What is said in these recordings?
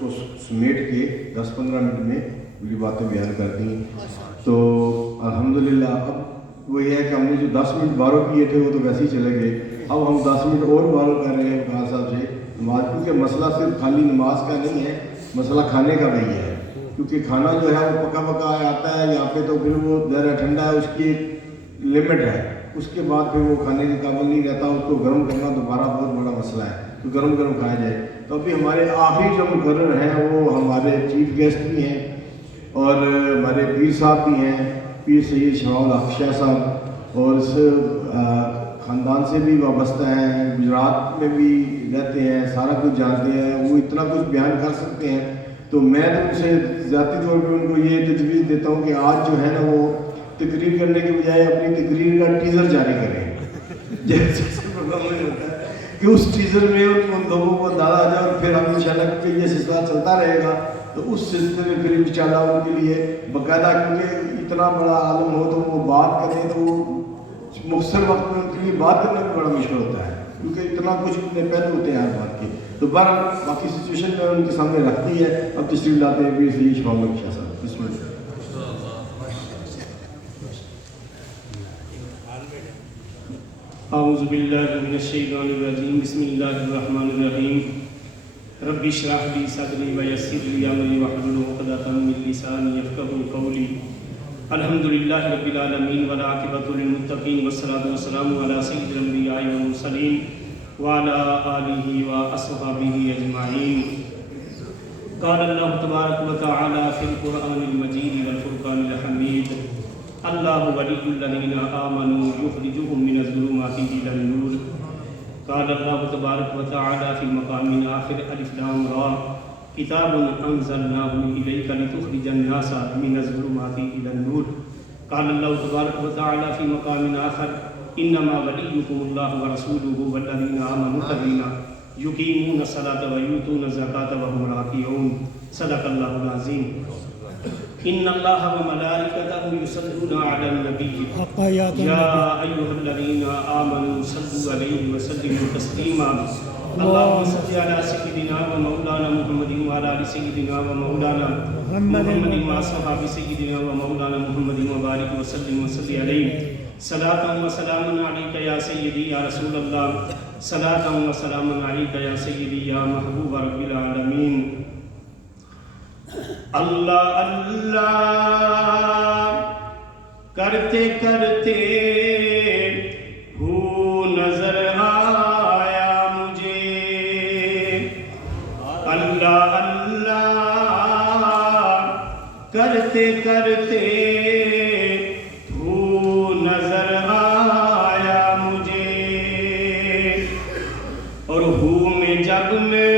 کو سمیٹ کے 10-15 منٹ میں پوری باتیں بیان کر دیں. تو الحمدللہ اب وہ یہ ہے کہ ہم نے جو 10 منٹ بارو کیے تھے وہ تو ویسے ہی چلے گئے. اب ہم 10 منٹ اور بارو کر رہے ہیں وقار صاحب سے نماز، کیونکہ مسئلہ صرف خالی نماز کا نہیں ہے، مسئلہ کھانے کا بھی ہے. کیونکہ کھانا جو ہے وہ پکا پکا آتا ہے یہاں پہ، تو پھر وہ ذرا ٹھنڈا ہے، اس کی ایک لمٹ ہے، اس کے بعد پھر وہ کھانے کے قابل نہیں رہتا. اس کو گرم کرنا دوبارہ بہت بڑا مسئلہ ہے، تو گرم گرم کھایا جائے. تو ابھی ہمارے آخری جو مقرر ہیں وہ ہمارے چیف گیسٹ بھی ہیں اور ہمارے پیر صاحب بھی ہیں، پیر سید شہاب الحق شاہ صاحب، اور اس خاندان سے بھی وابستہ ہیں، گجرات میں بھی رہتے ہیں، سارا کچھ جانتے ہیں، وہ اتنا کچھ بیان کر سکتے ہیں. تو میں تو ان سے ذاتی طور پہ ان کو یہ تجویز دیتا ہوں کہ آج جو ہے نا وہ تقریر کرنے کے بجائے اپنی تقریر کا ٹیزر جاری کریں، جیسے پروگرام میں ہوتا ہے کہ اس ٹیزر میں ان لوگوں کو اندازہ آ جائے. اور پھر ہم انشاءاللہ کیونکہ یہ سلسلہ چلتا رہے گا تو اس سلسلے میں پھر انشاءاللہ ان کے لیے باقاعدہ، کیونکہ اتنا بڑا عالم ہو تو وہ بات کریں تو وہ مختصر وقت میں ان کے لیے بات کرنا بھی بڑا مشکل ہوتا ہے، کیونکہ اتنا کچھ اتنے پہلو ہوتے ہیں ہر بات کے. تو باقی سچویشن میں ان کے سامنے رکھتی ہے. اب تشریف لاتے ہیں پیر سید شہاب الحق شاہ صاحب. بسم اللہ. اعوذ باللہ من الشیطان الرجیم، بسم اللہ الرحمن الرحیم. رب اشرح لی صدری ویسر لی امری واحلل عقدۃ من لسانی یفقهوا قولی. الحمدللہ رب العالمین والعاقبۃ للمتقین والصلاۃ والسلام علی سید الانبیاء والمرسلین وعلی آلہ واصحابہ اجمعین. قال اللہ تبارک و تعالی فی القرآن المجید والفرقان الحمید. اللہ ولی الذین آمنوا یخرجهم من الظلمات الی النور. قال اللہ تبارک و تعالی فی مقام آخر الف لام را کتاب انزلناہ الیک لتخرج الناس من الظلمات الی النور. قال اللہ تبارک و تعالی فی مقام آخر انما ولیکم اللہ ورسولہ والذین آمنوا الذین یقیمون الصلاۃ ویؤتون الزکاۃ وهم راکعون. صدق اللہ العظیم. ان اللہ وملائکتہ یصلون علی النبی یا ایھا الذین آمنوا صلوا علیہ وسلموا تسلیما. اللهم صل على سيدنا ومولانا محمد وعلى آل سيدنا ومولانا محمد وأصحاب سيدنا ومولانا محمد وبارك وسلم وصل عليه. صلاة وسلام عليك يا سيدي يا رسول الله. صلاة وسلام عليك يا سيدي يا محبوب رب العالمين. اللہ اللہ کرتے کرتے ہو نظر آیا مجھے. اللہ اللہ کرتے کرتے ہو نظر آیا مجھے. اور ہو میں جب میں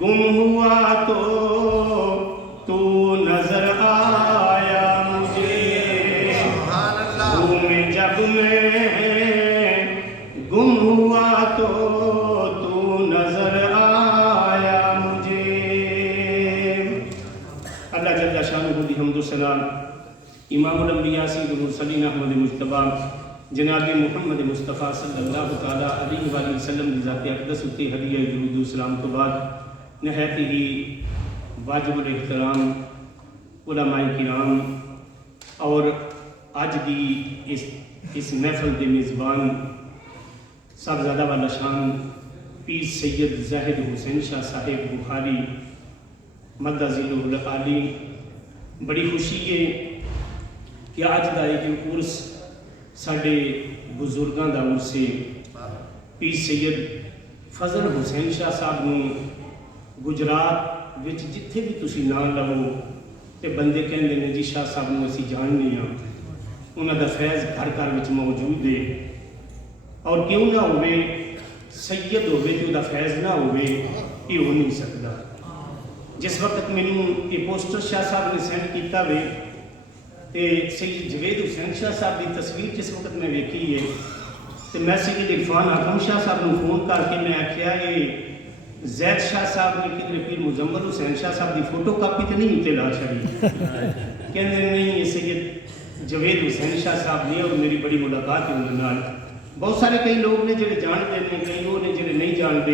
گم ہوا تو نظر آیا مجھے. میں جب میں گم ہوا تو نظر آیا مجھے. اللہ جل شانہ کی حمد و ثنا امام الانبیاء سید المرسلین احمد مجتبیٰ جناب محمد مصطفیٰ صلی اللہ تعالیٰ علیہ وآلہ وسلم کی ذات اقدس اتے ہدیہ درود و سلام تو بعد نہایت ہی واجب الاحترام علماء کرام اور آج کی اس محفل کے میزبان صاحبزادہ والا شان پیر سید زاہد حسین شاہ صاحب بخاری مدہ ذیلہ العالی. بڑی خوشی ہے کہ آج کا ایک عرس ساڈے بزرگاں دا عرس ہے. پیر سید فضل حسین شاہ صاحب نے گجرات وچ جتھے بھی تسی نام لو تے بندے کہندے نے جی شاہ صاحب نوں اسی جاننے ہاں. انہاں دا فیض گھر گھر وچ موجود ہے. اور کیوں نہ ہوئے سید ہوئے تے دا فیض نہ ہوئے یہ ہو نہیں سکتا. جس وقت مینوں یہ پوسٹر شاہ صاحب نے سینڈ کیتا وے تے سید جوید حسین شاہ صاحب دی تصویر جس وقت میں ویکھی ہے تے میں سید عرفان حکم شاہ صاحب نوں فون کر کے میں آکھیا یہ زید شاہ صاحب نے کدھر پیر مزمل حسین شاہ صاحب دی فوٹو کاپی تے نہیں تے لا چھڑی. کہندے نہیں یہ سید جوید حسین شاہ صاحب نے اور میری بڑی ملاقات ہے انہاں نال. بہت سارے کئی لوگ نے جڑے جانتے ہیں، کئی لوگ نے جڑے نہیں جانتے.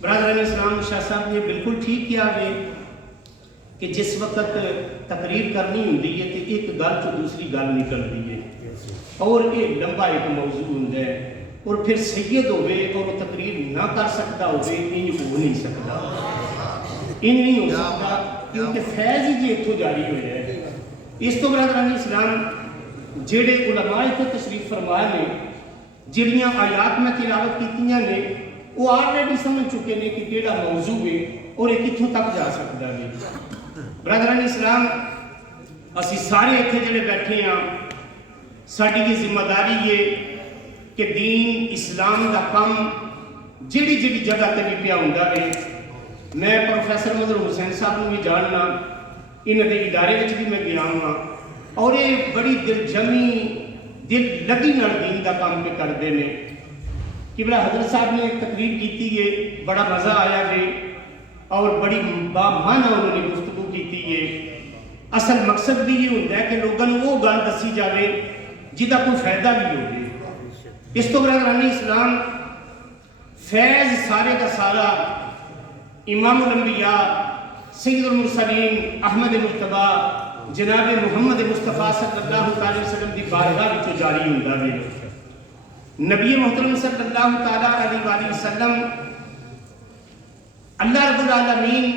برادران اسلام شاہ صاحب نے بالکل ٹھیک کیا ہے کہ جس وقت تقریر کرنی ہوتی ہے تو ایک گل تو دوسری گل نکلتی ہے اور ایک لمبا ایک موضوع ہوتا ہے اور پھر سید ہوئے اور وہ تقریر نہ کر سکتا ہوئے انج ہو نہیں سکتا، انج نہیں ہو سکتا کیونکہ فیض ہی جی اتوں جاری ہوا ہے۔ اس تو برادران اسلام جڑے علماء اتنے تشریف فرما نے جڑیاں آیات میں تلاوت کیتیاں نے وہ آلریڈی سمجھ چکے ہیں کہ کیڑا موضوع ہے اور یہ کتوں تک جا سکتا ہے۔ برادران اسلام اسی سارے اتنے جڑے بیٹھے ہیں ساری یہ ذمہ داری ہے کہ دین اسلام دا کام جڑی جڑی جگہ تے بھی پیا ہوندا ہے۔ میں پروفیسر مظہر حسین صاحب نے بھی جاننا، انہوں نے ادارے وچ بھی میں گیا ہوں اور یہ بڑی دل جمی دل لگی نال دین دا کام پہ کرتے ہیں۔ قبلہ حضرت صاحب نے ایک تقریر کی ہے، بڑا مزہ آیا ہے اور بڑی بامعنی انہوں نے گفتگو کی ہے۔ اصل مقصد بھی یہ ہوتا ہے کہ لوگوں وہ گل دسی جائے جہاں کوئی فائدہ بھی ہوگی۔ اس تو برادران اسلام فیض سارے کا سارا امام الانبیاء سید المرسلین احمد مجتبیٰ جناب محمد مصطفیٰ صلی اللہ علیہ وسلم کی بارگاہ وچوں جاری ہوتا ہے۔ نبی محترم صلی اللہ علیہ وسلم اللہ رب العالمین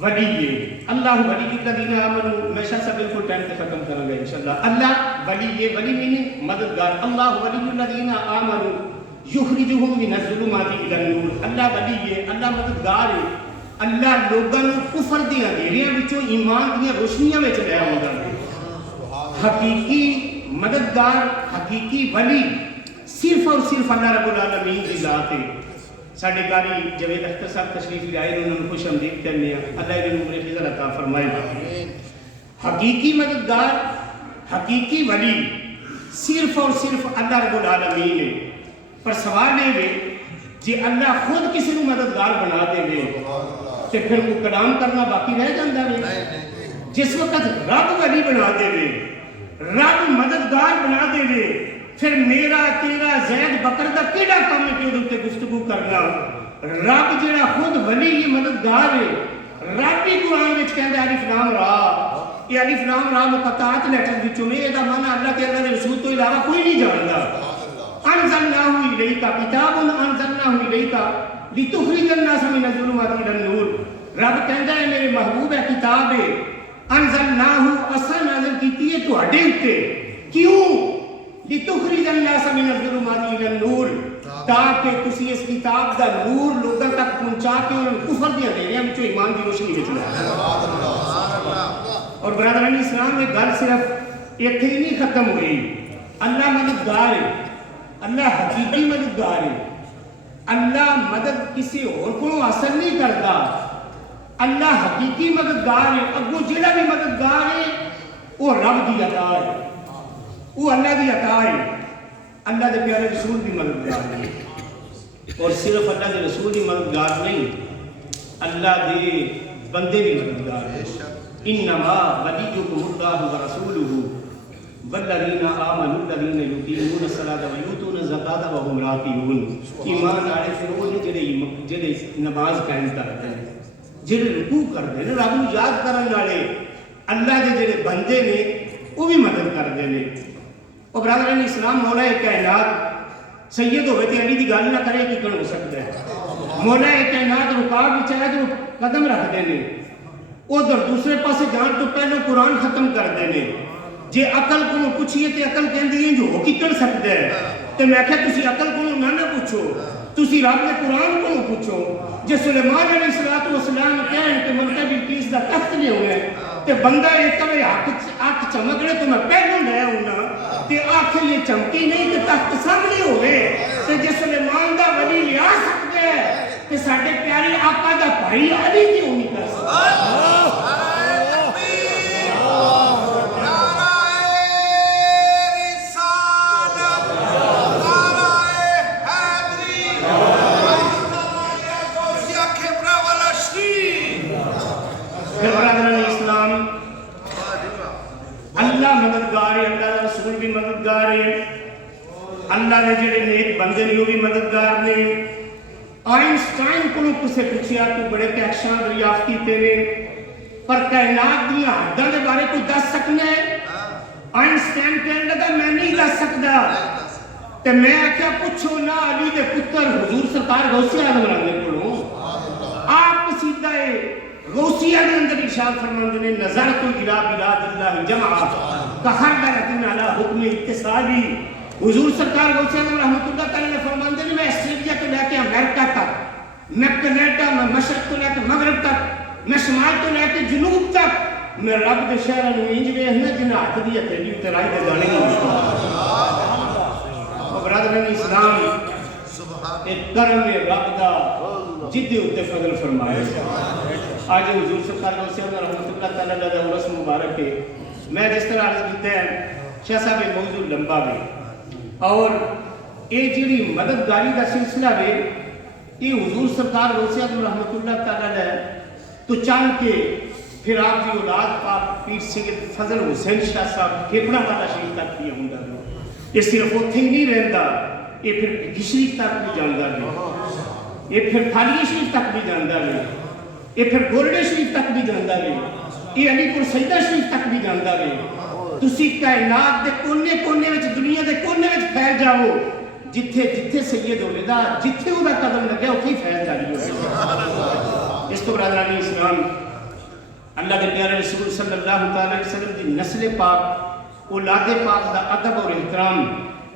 ولی ہے، اللہ ولی الذین آمنوا، میں شاہ صاحب بالکل ٹائم تے ختم کروں گا انشاءاللہ۔ اللہ ولی ہے، ولی میننگ مددگار، اللہ ولی الذین آمنوا یخرجہم من الظلمات الی النور، اللہ ولی ہے، اللہ مددگار ہے، اللہ لوگوں کفر دیا اندھیریاں وچوں ایمان دیا روشنیاں وچ لے آوندا ہے۔ حقیقی مددگار، حقیقی ولی صرف اور صرف اللہ رب العالمین کی ذات ہے۔ ساڈے قاری جوید اختر صاحب تشریف لے آئے، انہوں نے خوش آمدید کرنے ہیں، اللہ انہیں عمر خضر عطا فرمائے۔ حقیقی مددگار، حقیقی ولی صرف اور صرف اللہ رب العالمین ہے۔ پر سوال یہ ہے جی اللہ خود کسی کو مددگار بنا دے گے تو پھر وہ کلام کرنا باقی رہ جاتا ہے؟ جس وقت رب ولی بنا دے گے، رب مددگار بنا دے گے، پھر میرا تیرا زید بکر دا کیڑا کام ہے کہ ادھر تے گفتگو کرنا؟ رب جڑا خود ولی یہ مددگار ہے، رب ہی قرآن وچ کہندا ہے الف لام را، یہ الف لام را مقطعات لیٹر وچوں میں دا معنی اللہ تے اللہ دے رسول تو علاوہ کوئی نہیں جاندا۔ انزلناہ الیک کتاب انزلناہ الیک لتخرج الناس من الظلمات الی النور، رب کہندا ہے میرے محبوب ہے کتاب ہے، انزلناہ اساں نازل کیتی ہے تواڈے اوتے، کیوں؟ لتخرج الناس من الظلمات الی النور، تاکہ تسی اس کتاب دا نور لوگوں تک پہنچا کے انہوں کفر دی اندھیریاں وچوں ایمان دی روشنی وچ لاؤ۔ اور برادران اسلام میں گل صرف اتنے ہی نہیں ختم ہوئی، اللہ مددگار ہے، اللہ حقیقی مددگار ہے، اللہ مدد کسی اور کو حاصل نہیں کرتا، اللہ حقیقی مددگار ہے، اگوں جڑا بھی مددگار ہے وہ رب دی عطا ہے، وہ اللہ دی عطا ہے۔ اللہ دے پیارے رسول بھی مددگار ہے، اور صرف اللہ دے رسول بھی مددگار نہیں، اللہ دے بندے بھی مددگار ہیں۔ انما ولیکم اللہ ورسولہ والذین آمنوا الذین یقیمون الصلاۃ ویؤتون الزکاۃ وہم راکعون، ایمان والے پھر وہ جڑے نماز قائم کرتے ہیں، جڑے رکوع کرتے ہیں، رب نوں یاد کرن والے اللہ دے جڑے بندے نے وہ بھی مدد کرتے ہیں۔ اور برادران اسلام مولا کائنات سید ہوئے تے علی دی گل نہ کرے کہ کن ہو سکتا ہے؟ مولا کائنات رکاع وچ آئے تو قدم رکھتے ہیں، ادھر دوسرے پاسے جان تو پہلے قرآن ختم کرتے ہیں۔ جے عقل کو پوچھیے تے عقل کہندی ہے جو ہو کی کر سکتا ہے، تے میں کہا تسی عقل کو نہ پوچھو، تسی رب نے قرآن کو پوچھو۔ جے سلیمان علیہ السلام کہن کہ ملکہ بلقیس دا تخت لے ہوئے تے بندہ ایک کبھی آنکھ چمک رہے تو میں پہلوں لے ہونا تے آنکھ یہ چمکی نہیں تے تخت سامنے ہوئے، تے جے سلیمان دا ولی لیا سکتے ہیں تے ساڈے پیارے آقا دا بھائی علی کیوں نہیں کر سکتا؟ مددگار ہے، اللہ کا رسول بھی مددگار ہے، اللہ نے جڑے نیک بندے نے وہ بھی مددگار نے۔ آئنسٹائن کو کسے پوچھیا تو بڑے کہشاں دریافت کیتے نے پر کائنات دیا حداں دے بارے کوئی دس سکنا ہے؟ آئنسٹائن کہنے لگا میں نہیں دس سکتا تے میں کیا پوچھو نا علی دے پتر حضور سرکار غوث اعظم رہنے کو آپ قصیدہ غوثیہ کے اندر ارشاد فرماتے ہیں نظرت الی بلاد اللہ جمعا کحربۃ علی حکم اتصالی حضور سرکار غوث اعظم رحمۃ اللہ تعالی نے فرماتے ہیں میں آسٹریلیا کو لے کے امریکہ تک، میں کینیڈا، میں مشرق تو لے کے مغرب تک، میں شمال تو لے کے جنوب تک، میں رب دے شہراں نوں انج ویکھنا جنہاں ہاتھ دی ہتھیلی تے رائی دے دانے نہیں برادران اسلام ایک کرم رب دا جدی اتے فضل فرمائے آج حضور سرکار غوث اعظم رحمۃ اللہ تعالی علیہ دا عرس مبارک ہے۔ میں جس طرح عرض کیتا ہے شاہ صاحب موضوع لمبا ہے اور یہ جڑی مددگاری دا سلسلہ ہے یہ حضور سرکار غوث اعظم رحمۃ اللہ تعالی علیہ تو چاند کے پھر آپ کی اولاد پاک پیر سید فضل حسین شاہ صاحب کھیپڑا والا شریف تک بھی ہوں گا یہ صرف اتنے ہی نہیں رہتا یہ پھر شریف تک بھی جانا ہے، یہ پھر تھالی شریف تک بھی جانا ہے، یہ پھر گورڈے شریف تک بھی جانا ہے، یہ علی پور سیدہ شریف تک بھی جانا ہے۔ تسی کائنات دے کونے کونے وچ دنیا دے کونے وچ پھیل جاؤ جتھے جتھے سید ہوے دا جتھے وہ قدم لگیا اتھے ہی فیض جاری ہو۔ اس کو برادران اسلام اللہ کے پیارے رسول صلی اللہ تعالی وسلم دی نسل پاک اولاد پاک دا ادب اور احترام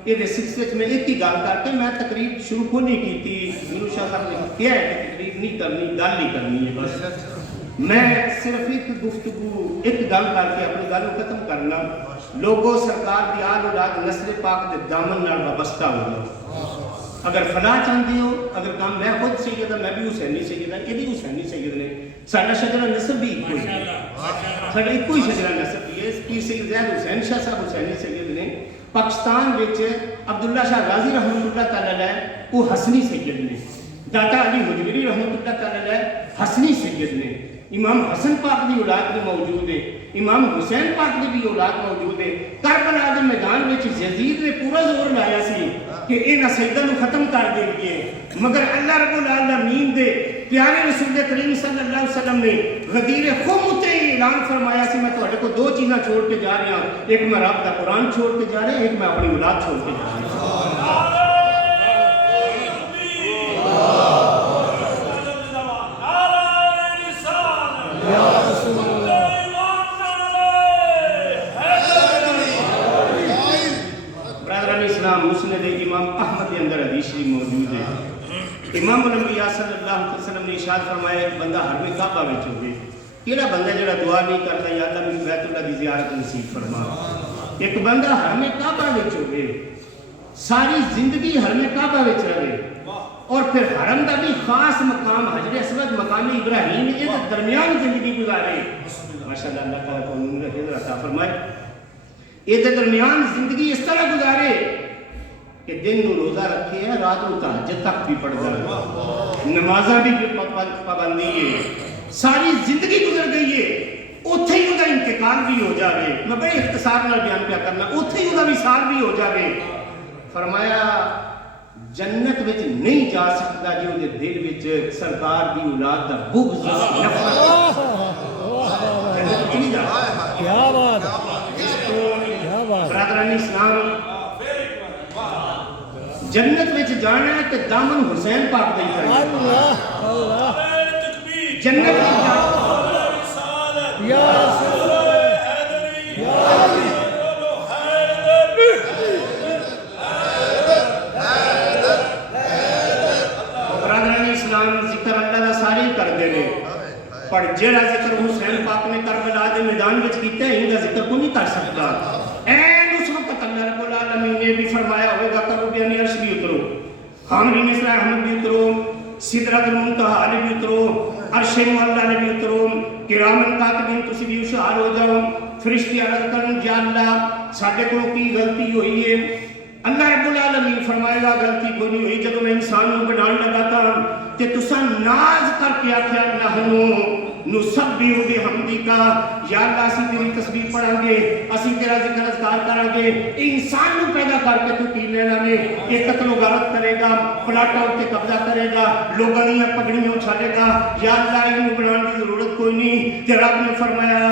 یہ سلسلے میں ایک ہی گل کر کے میں تقریر شروع کو نہیں کی تھی، میرے شاہ صاحب نے کیا ہے کہ تقریر نہیں کرنی گل نہیں کرنی ہے، بس میں صرف ایک گفتگو ایک گل کر کے اپنی گل کو ختم کرنا لوگوں سرکار دی آل اولاد نسل پاک دے دامن نال وابستہ ہو جاؤ۔ اگر فلاح چاہتے ہو اگر کام میں خود سید میں بھی حسینی سید یہ بھی حسینی سید نے سارا شجرہ نسب بھی ایک ہی سارا ایک ہی شجرہ نسب بھی ہے۔ پیر سید زید حسین شاہ صاحب حسینی سید نے پاکستان وچ عبداللہ شاہ غازی رحمۃ اللہ تعالی علیہ وہ حسنی سید نے، داتا علی حجویری رحمۃ اللہ تعالی علیہ حسنی سید نے، امام حسن پاک دی اولاد بھی موجود ہے، امام حسین پاک دی بھی اولاد موجود ہے۔ کربلا دے میدان وچ یزید نے پورا زور لایا سی کہ انہاں سیداں نوں ختم کر دے مگر اللہ رب العالمین دے پیارے رسول کریم صلی اللہ علیہ وسلم نے غدیر خم تے اعلان فرمایا سی میں تہاڈے کو دو چیزاں چھوڑ کے جا رہا ہوں، ایک میں رب دا قرآن چھوڑ کے جا رہا ہوں، ایک میں اپنی اولاد چھوڑ کے جا رہا ہوں۔ مسند امام احمد کے اندر حدیث شریف موجود ہے۔ امام الانبیاء صلی اللہ علیہ وسلم نے ارشاد فرمایا ایک بندہ حرم کعبہ وچ ہوے، کیڑا بندہ جڑا دعا نہیں کرتا یا اللہ مینوں بیت اللہ دی زیارت نصیب فرما۔ ایک بندہ حرم کعبہ وچ ہوے ساری زندگی حرم کعبہ وچ رہے اور پھر حرم دا بھی خاص مقام حجر اسود مقام ابراہیم کے درمیان زندگی گزارے، ماشاءاللہ اللہ تعالیٰ کو عمر خیر عطا فرمائے، یہ درمیان زندگی اس طرح گزارے کہ دن نو روزہ رکھے ہے رات نو تہجد تک بھی پڑھتا ہے، نمازاں بھی پابندی ہے، ساری زندگی گزر گئی ہے، اوتھے ہی وہ انتقال بھی ہو جاوے، میں بڑے اختصار نال بیان پیا کرنا، اوتھے ہی وہ وصال بھی ہو جاوے۔ فرمایا جنت وچ نہیں جا سکتا جو دے دل وچ سرکار دی اولاد دا بغض نفرت کیا بات برادران اسلام جنت وچ جانا ہے کہ دامن حسین پاک دے کرنا جنت وچ برادران اسلام ذکر اللہ دا سارے کردے نے پر جیڑا ذکر حسین پاک نے کربلا دے میدان وچ کیتا ہے ان دا ذکر کوئی نہیں کر سکتا۔ اس وقت اللہ رب العالمین نے بھی فرمایا ہوئے گا کرو بیانی عرش بھی اترو، حامرین اسلام احمد بھی اترو، سدرۃ المنتہا علی بھی اترو، عرش معلیٰ نے بھی اترو، کرامن کاتبین تسی بھی ہوشیار ہو جاؤ، فرشتے عرض کرن یا اللہ ساڈے کو کی غلطی ہوئی ہے؟ اللہ رب العالمین فرمائے گا غلطی کوئی نہیں ہوئی، جب میں انسان کو بنانے لگا تھا تے تساں ناز کر کے آکھیا نحنو نسبح بحمدک یا اللہ اسی تیری تسبیح پڑھاں گے اسی تیرا ذکر اذکار کراں گے انسان نو پیدا کر کے تو کی لینا نے یہ قتل و غارت کرے گا پلاٹاں تے قبضہ کرے گا لوگاں دی پگڑیاں اچھالے گا یا اللہ اینو بنان دی ضرورت کوئی نہیں تے رب نے فرمایا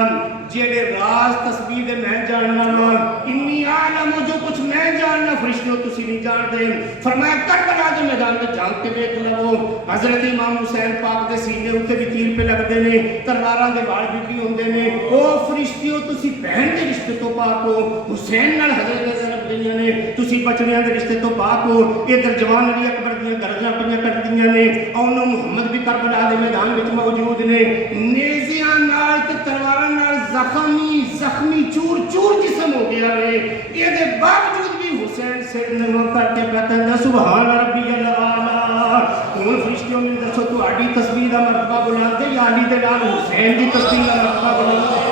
جیڑے راز تسبیح دے میں جاننا وا انی عالم جو کچھ میں جاننا فرشتوں تسی نہیں جان دے فرمایا کربلا دے میدان تے جان کے دیکھ لو حضرت امام حسین پاک دے سینے اوتے بھی تیر پہ لگدے نے تلواراں دے وال بھی ہوندے نے او فرشتیوں تسی بہن دے رشتے تو پاک ہو حسین نال حضرت زینب دیاں نے تسی بچڑیاں دے رشتے تو پاک ہو ادھر جوان علی اکبر دیاں گرجاں پئیاں کردیاں نے اونو محمد بھی کربلا دے میدان وچ موجود نے نیزیاں نال تے تلواراں نال زخمی چور چور جسم ہو گیا ہے یہ دے باوجود بھی حسین سے نرم کر کے کہتا ہے سبحان ربی الاعلیٰ ہن فرشتوں نے دسو تہاڈی تسبیح دا مرتبہ بلند ہے یا علی دے نال حسین دی تسبیح دا مرتبہ بلند ہے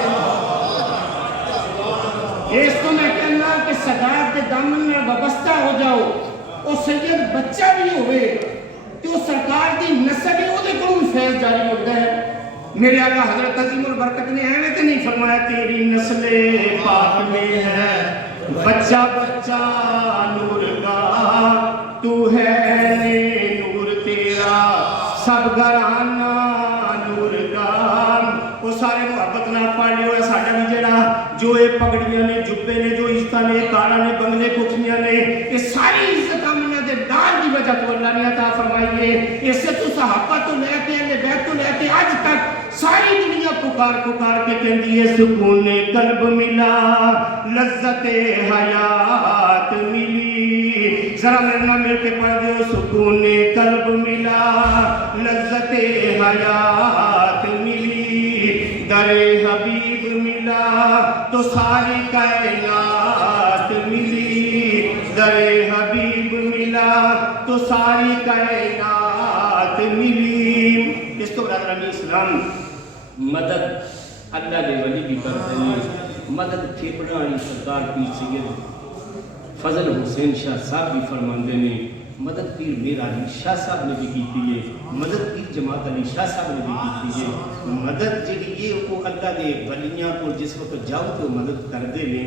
اس کو میں کہنا کہ صداقت دے دامن نال وابستہ ہو جاؤ او سید بچہ بھی ہوئے تے او سرکار دی نسل ہے او دے کولوں فیض جاری ہوتا ہے میرے آقا حضرت عظیم البرکت نے ایویں تے نہیں فرمایا تیری نسل پاک میں ہے بچہ بچہ نور کا تو ہے نور تیرا سب گھرانہ نور کا وہ سارے محبت نہ پڑھ لیو ساڈا بھی جڑا جو یہ پگڑیاں نے جبے نے جو عزت نے کارا نے بنگلے کوٹھیاں نے یہ ساری عزت امنہ دے دار دی وجہ تو اللہ نے عطا فرمائی ہے اس سے تو صحابہ تو لے کے اہل بیت تو لے کے آج تک ساری دنیا پکار پکار کے کہندی ہے سکون قلب ملا لذت حیات ملی ذرا میرے نام مل کے پڑھ دیو سکون قلب ملا لذت حیات ملی در حبیب ملا تو ساری کائنات ملی در حبیب ملا تو ساری کائنات ملی اس تو برادران اسلام مدد اللہ دے ولی بھی کرتے ہیں مدد کھیپڑا علی سرکار پیر سید فضل حسین شاہ صاحب بھی فرماندے نے مدد پیر میرا علی شاہ صاحب نے بھی کی ہے مدد پیر جماعت علی شاہ صاحب نے بھی کی ہے مدد جی یہ وہ اللہ دے ولیاں کو جس وقت جاؤ تو مدد کر دے لیں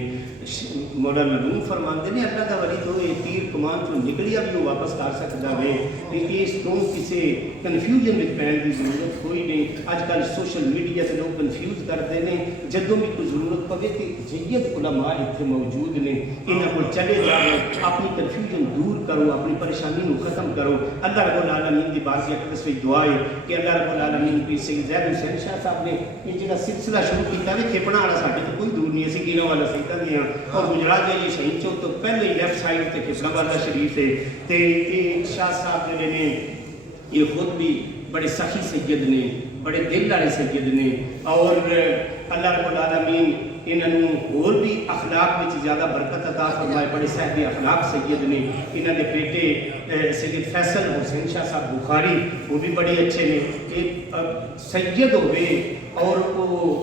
مولانا روم فرماندے نے اللہ دا ولی تو یہ تیر کمان تو نکلیا بھی وہ واپس کر سکتا ہے کہ اس تو کسی کنفیوژن میں پہن کی ضرورت کوئی نہیں آج کل سوشل میڈیا سے لوگ کنفیوز کرتے ہیں جدوں بھی کوئی ضرورت پوے کہ جید علماء اتنے موجود نے انہاں کو چلے جاؤ اپنی کنفیوژن دور کرو اپنی پریشانی کو ختم کرو اللہ رب العالمین کی بارگاہ اقدس میں دعا ہے کہ اللہ رب العالمین پیر سید زید حسین شاہ صاحب نے یہ جڑا سلسلہ شروع کیتا ہے کھیپڑا والا ساڈے تو کوئی دور نہیں اسی گیروں والا سیدھا گیا اور گجرات یہ شہید چوک تو پہلے ہی لیفٹ سائڈ تے کھیپڑا والا شریف ہے تے شاہ صاحب جڑے نے یہ خود بھی بڑے سخی سید نے بڑے دل والے سید نے اور اللہ رب العالمین انہوں اور بھی اخلاق میں زیادہ برکت عطا فرمائے بڑے صاحب اخلاق سید نے انہوں نے بیٹے سید فیصل حسین شاہ صاحب بخاری وہ بھی بڑے اچھے نے ایک سید ہوئے اور وہ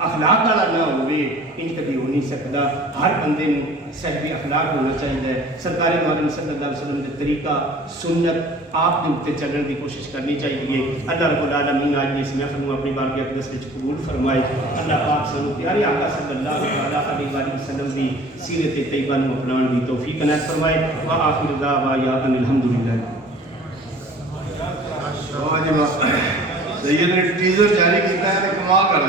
اخلاق والا نہ ہوئے ان کبھی ہو نہیں سکتا ہر بندے نے صاحب اخلاق ہونا چاہیے سرکار معلوم صلی اللہ علیہ وسلم کے طریقہ سنت آپ کے اتنے چلنے کی کوشش کرنی چاہیے اللہ رب العالمین آج اس محفل میں اپنی بارگاہ اقدس وچ قبول فرمائے اللہ پاک سنو پیارے آقا صلی اللہ علیہ وسلم کی سیرت طیبہ نو اپنان دی توفیق عنایت فرمائے وآخر دعوانا ان الحمدللہ سید نے ٹیزر جاری کیتا ہے کمال کر